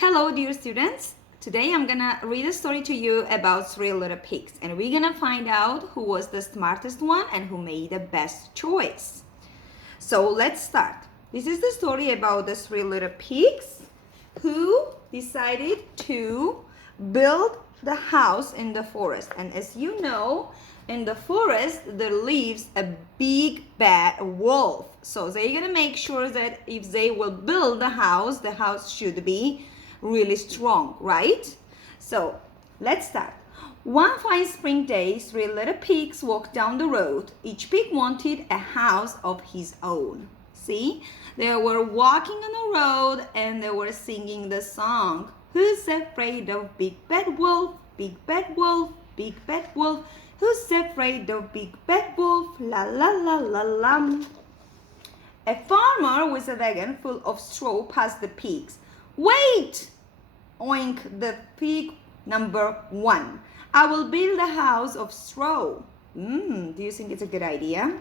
Hello, dear students. Today I'm gonna read a story to you about three little pigs, and we're gonna find out who was the smartest one and who made the best choice. So let's start. This is the story about the three little pigs who decided to build the house in the forest. And as you know, in the forest there lives a big bad wolf. So they're gonna make sure that if they will build the house should be really strong, right? So let's start. One fine spring day, three little pigs walked down the road. Each pig wanted a house of his own. See, they were walking on the road and they were singing the song. Who's afraid of big bad wolf? Big bad wolf, big bad wolf. Who's afraid of big bad wolf? La la la la la. A farmer with a wagon full of straw passed the pigs. Wait! Oink the pig number one. I will build a house of straw. Do you think it's a good idea?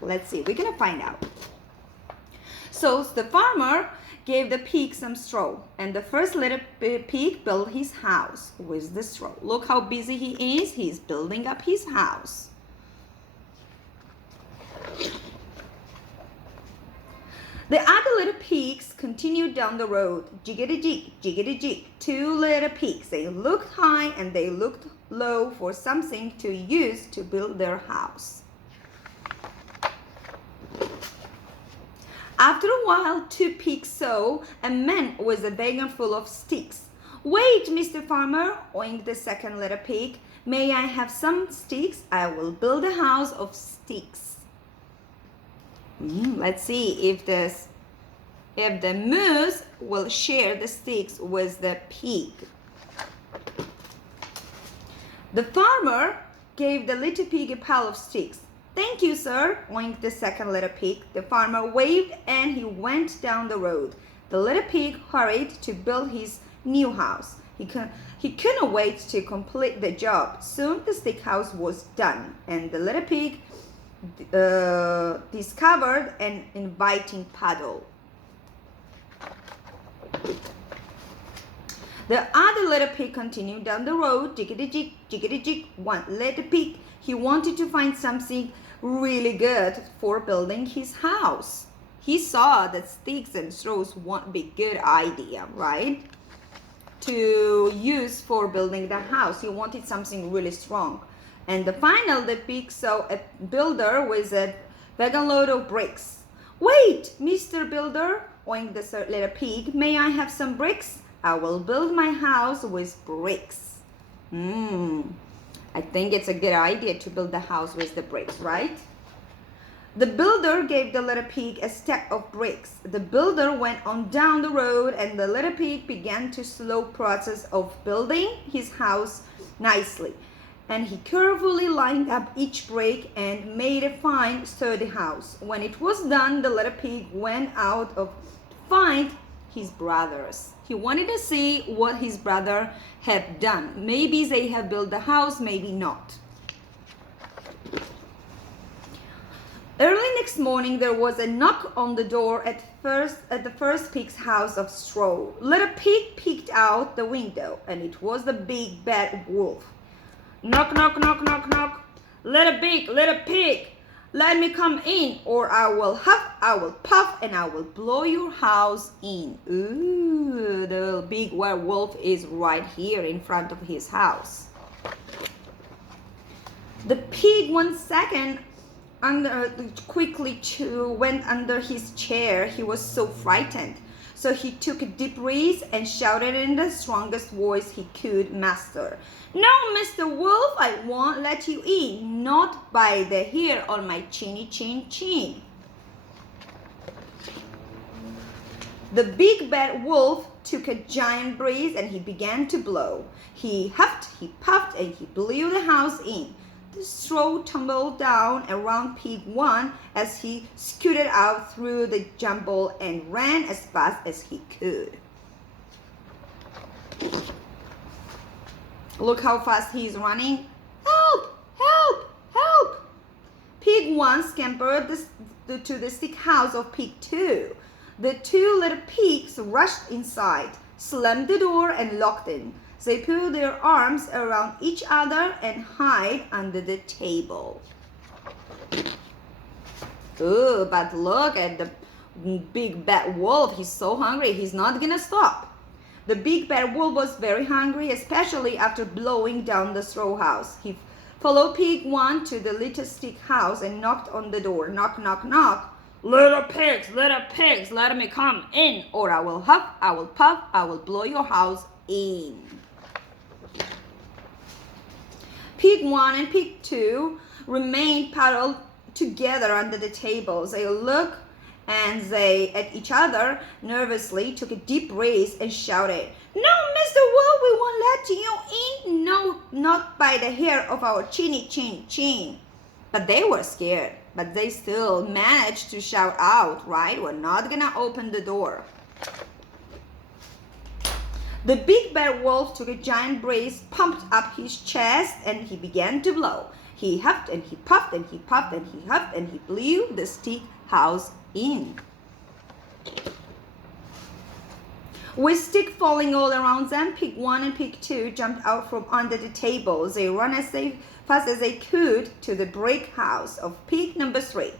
Let's see. We're gonna find out. So the farmer gave the pig some straw, and the first little pig built his house with the straw. Look how busy he is. He's building up his house. The other little pigs continued down the road. Jiggity jig, jiggity jig. Two little pigs. They looked high and they looked low for something to use to build their house. After a while, two pigs saw a man with a wagon full of sticks. Wait, Mr. Farmer, oinked the second little pig. May I have some sticks? I will build a house of sticks. Let's see if the moose will share the sticks with the pig. The farmer gave the little pig a pile of sticks. Thank you, sir, oinked the second little pig. The farmer waved and he went down the road. The little pig hurried to build his new house. He couldn't wait to complete the job. Soon the stick house was done, and the little pig discovered an inviting puddle. The other little pig continued down the road. Jiggity jig, jiggity jig. One little pig, he wanted to find something really good for building his house. He saw that sticks and straws won't be a good idea, right? To use for building the house. He wanted something really strong. And the pig saw a builder with a wagon load of bricks. Wait, Mr. Builder, oinked the little pig. May I have some bricks? I will build my house with bricks. I think it's a good idea to build the house with the bricks, right? The builder gave the little pig a stack of bricks. The builder went on down the road and the little pig began the slow process of building his house nicely. And he carefully lined up each brick and made a fine, sturdy house. When it was done, the little pig went out to find his brothers. He wanted to see what his brother had done. Maybe they have built the house, maybe not. Early next morning, there was a knock on the door at the first pig's house of straw. Little pig peeked out the window, and it was the big bad wolf. Knock, knock, knock, knock, knock. Little pig, let me come in, or I will huff, I will puff, and I will blow your house in. Ooh, the big werewolf is right here in front of his house. The pig 1 second quickly went under his chair. He was so frightened. So he took a deep breath and shouted in the strongest voice he could muster. No, Mr. Wolf, I won't let you in, not by the hair on my chinny chin chin. The big bad wolf took a giant breath and he began to blow. He huffed, he puffed, and he blew the house in. The straw tumbled down around pig one as he scooted out through the jumble and ran as fast as he could. Look how fast he's running. Help! Help! Help! Pig one scampered to the stick house of pig two. The two little pigs rushed inside. slammed the door and locked in. They put their arms around each other and hide under the table. Ooh, but look at the big bad wolf. He's so hungry. He's not gonna stop. The big bad wolf was very hungry, especially after blowing down the straw house. He followed Pig 1 to the little stick house and knocked on the door. Knock, knock, knock. Little pigs, let me come in, or I will huff, I will puff, I will blow your house in. Pig 1 and Pig 2 remained paddled together under the table. They looked and they at each other nervously, took a deep breath and shouted, "No, Mr. Wolf, we won't let you in. No, not by the hair of our chinny chin chin." But they were scared, but they still managed to shout out, right? We're not gonna open the door. The big bad wolf took a giant breath, pumped up his chest, and he began to blow. He huffed and he puffed and he puffed and he huffed and he blew the stick house in. With stick falling all around them, Pig 1 and Pig 2 jumped out from under the table. They ran as fast as they could to the brick house of Pig number 3.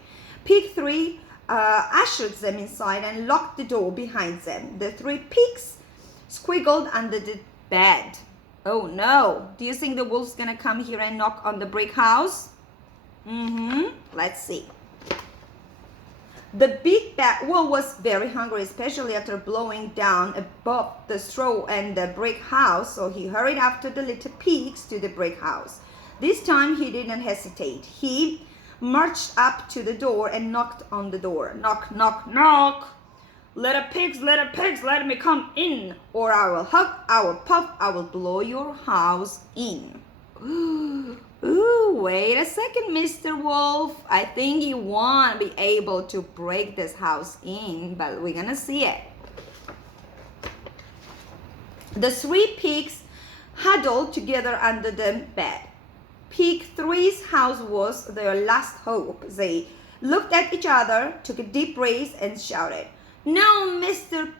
Pig 3 ushered them inside and locked the door behind them. The 3 pigs squiggled under the bed. Oh no, do you think the wolf's gonna come here and knock on the brick house? Let's see. The big bad wolf was very hungry, especially after blowing down above the straw and the brick house, so he hurried after the little pigs to the brick house. This time he didn't hesitate. He marched up to the door and knocked on the door. Knock, knock, knock. Little pigs, let me come in, or I will huff, I will puff, I will blow your house in. Ooh, wait a second, Mr. Wolf. I think you won't be able to break this house in, but we're gonna see it. The 3 pigs huddled together under the bed. Pig 3's house was their last hope. They looked at each other, took a deep breath, and shouted, "No, Mr.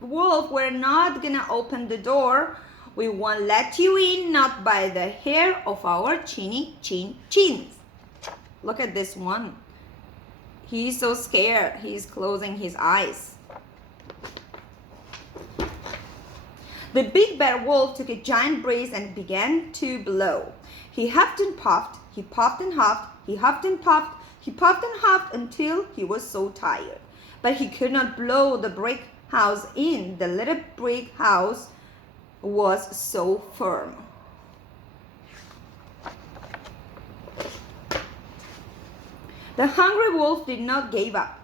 Wolf, we're not gonna open the door. We won't let you in, not by the hair of our chinny chin chins." Look at this one. He's so scared. He's closing his eyes. The big bad wolf took a giant breath and began to blow. He huffed and puffed. He puffed and huffed. He huffed and puffed. He puffed and huffed until he was so tired. But he could not blow the brick house in. The little brick house was so firm. The hungry wolf did not give up.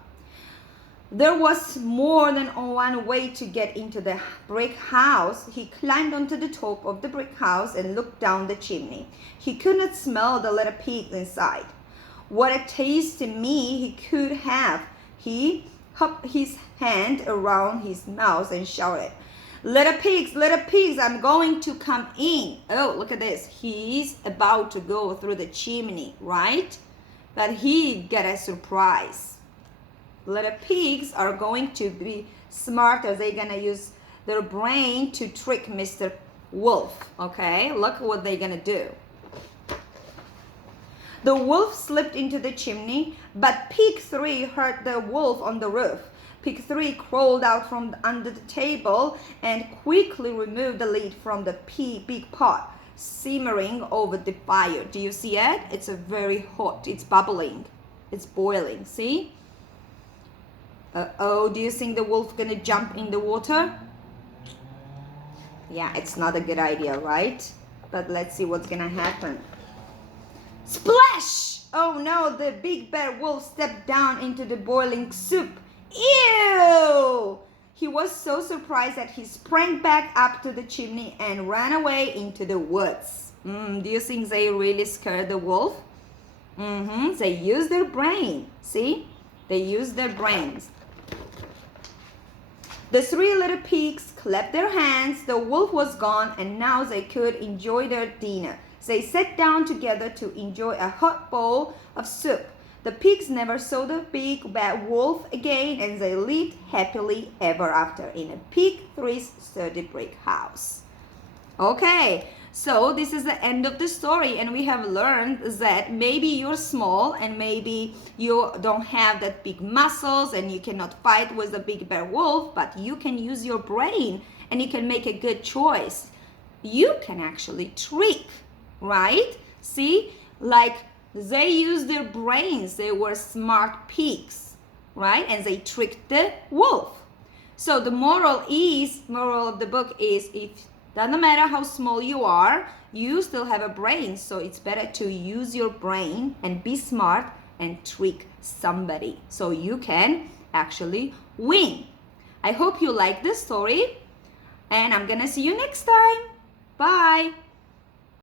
There was more than one way to get into the brick house. He climbed onto the top of the brick house and looked down the chimney. He could not smell the little pigs inside. What a tasty meal he could have. He hopped his hand around his mouth and shouted, little pigs, I'm going to come in." Oh, look at this. He's about to go through the chimney, right? But he got a surprise. Little pigs are going to be smarter. They're going to use their brain to trick Mr. Wolf. Okay, look what they're going to do. The wolf slipped into the chimney, but Pig 3 heard the wolf on the roof. Pig 3 crawled out from under the table and quickly removed the lid from the big pot, simmering over the fire. Do you see it? It's very hot. It's bubbling. It's boiling. See? Uh-oh, do you think the wolf gonna jump in the water? Yeah, it's not a good idea, right? But let's see what's gonna happen. Splash! Oh no, the big bad wolf stepped down into the boiling soup. Ew! He was so surprised that he sprang back up to the chimney and ran away into the woods. Do you think they really scared the wolf? They used their brain. See? They used their brains. The 3 little pigs clapped their hands. The wolf was gone, and now they could enjoy their dinner. They sat down together to enjoy a hot bowl of soup. The pigs never saw the big bad wolf again, and they lived happily ever after in a pig tree's sturdy brick house. Okay, so this is the end of the story, and we have learned that maybe you're small and maybe you don't have that big muscles and you cannot fight with the big bad wolf, but you can use your brain and you can make a good choice. You can actually trick, right? See, like they used their brains. They were smart pigs, right? And they tricked the wolf. So the moral of the book is, if doesn't matter how small you are, you still have a brain. So it's better to use your brain and be smart and trick somebody so you can actually win. I hope you like this story, and I'm gonna see you next time. Bye.